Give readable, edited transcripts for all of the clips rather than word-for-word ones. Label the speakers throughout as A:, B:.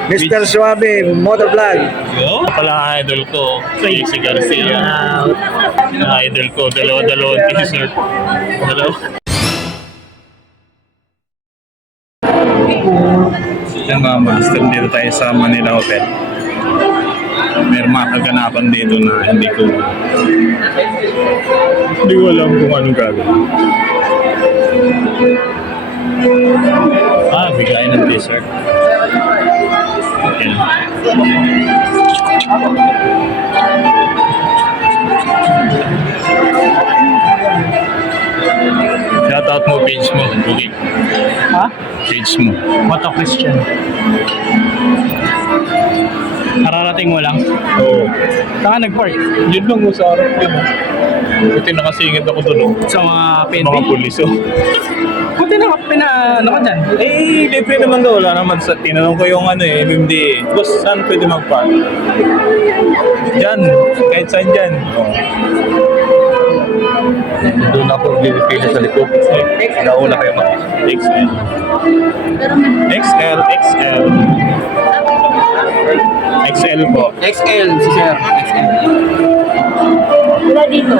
A: Mr. Suave, Motor Vlog.
B: Yo, pala idol ko, si Garcia. Idol ko, dalawa-dalawang t-shirt. Hello? Yan mga master, dito tayo sa Manila Hotel. Meron mga kaganapan dito na hindi ko alam kung anong gagawin. Bigay ng t-shirt. Yan. Shoutout mo, page mo, Bugig.
A: Ha?
B: Page mo.
A: Moto Christian.
B: Kararating mo lang? Oo.
A: Saan nag-park?
B: Yun lang mo sa harap yun. Buti nakasingit ako doon.
A: Sa mga PNP?
B: Mga pulis.
A: Buti na, ano ka dyan?
B: Libre naman daw. Wala naman. Tinanong ko yung MMDA. Boss, saan pwede mag-park? Diyan. Kahit saan dyan. Oh. Doon ako pipili sa likod. Nauna kayo XL. XL. XL po.
A: XL, si Sir. XL.
C: Wala dito.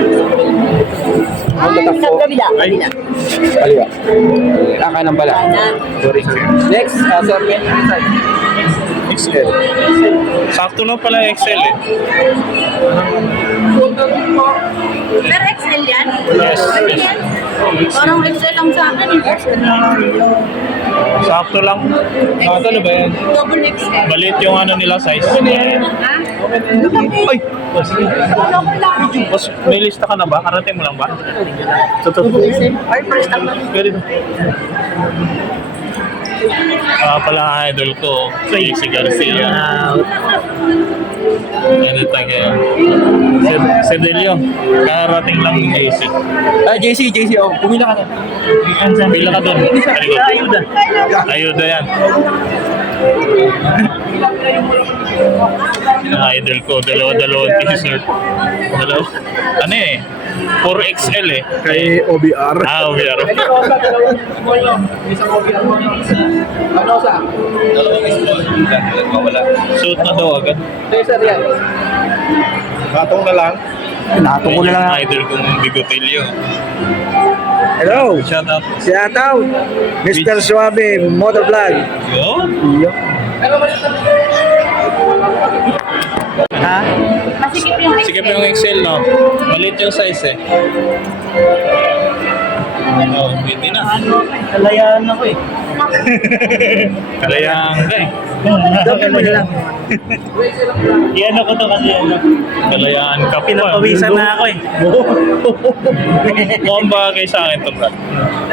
C: Sa kabila.
B: Ay.
A: Kaliwa. Kanan pala.
C: Kanan.
A: Sorry, sir. Next, Sir Ben.
B: XL. Sakto lang pala XL eh.
C: Pero XL yan?
B: Yes.
C: Ano yan? Parang XL lang sa akin.
B: Sakto lang. Ano ba yan?
C: Double XL.
B: Maliit yung nila size.
C: Ha?
B: Ay! Boss, may lista ka na ba? Karating mo lang ba?
C: Ay, first time lang.
B: Pwede na. Pala idol ko, si Garcia. Ano tayo? Si Delio. Karating lang yung JC.
A: JC, oh. Pumila ka na.
B: Pila ka doon. Ayuda yan. Idol ko, dalawa-dalawang t-shirt. Hello? Ano eh? 4XL eh.
A: Kay OBR.
B: OBR.
A: Ano sa?
B: Suit na daw agad.
A: Sir, yan.
B: Katong na lang.
A: Nato ko na lang.
B: Idol kong Bigotilio.
A: Hello.
B: Shout out.
A: Shout out. Mr. Suave, Motor Vlog.
B: Yo?
A: Ha?
C: Masikip yung XL.
B: Sige pa yung XL, no? Maliit yung size eh. Oh, hindi na.
A: Kalayaan ako eh.
B: Kalayaan ka eh.
A: Doble mo na lang.
B: Iyan ako to kasi ano. Kalayaan ka pa.
A: Pinapawisan na ako eh.
B: Mukhang bagay sa akin to, Brad.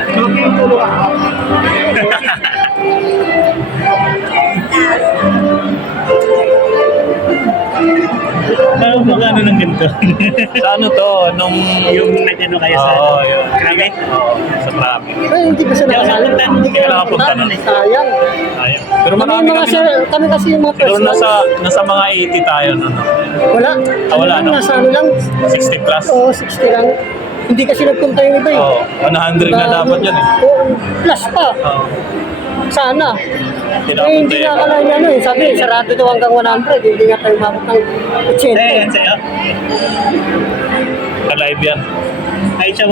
B: Magkano ng ganito? Sa ano to? Nung
A: Yung nag-ano kayo sa...
B: Oo, yun.
A: Grabe?
B: Oo, sa traffic.
D: Ay, hindi kasi nakapunta. Hindi
B: Kaya nakapunta nun.
D: Sayang.
B: Ayun. Pero
D: Kami
B: marami
D: mga
B: kami.
D: sir, kami kasi yung mga
B: Pero
D: personal.
B: nasa mga 80 tayo, no?
D: Wala.
B: Wala, no?
D: Nasa ano lang.
B: 60 plus.
D: Oo, 60 lang. Hindi kasi nagpunta yung iba eh.
B: Oo, 100 na dapat yan eh.
D: Oo, plus pa.
B: Oo.
D: Sana.
B: Tinapunta
D: Hindi
B: yan.
D: nga kala niya ano eh. Sabi, sarado daw hanggang 100. Hindi nga tayo mabot ng 80.
B: Sa'yo. Ka-live yan. Ay, siya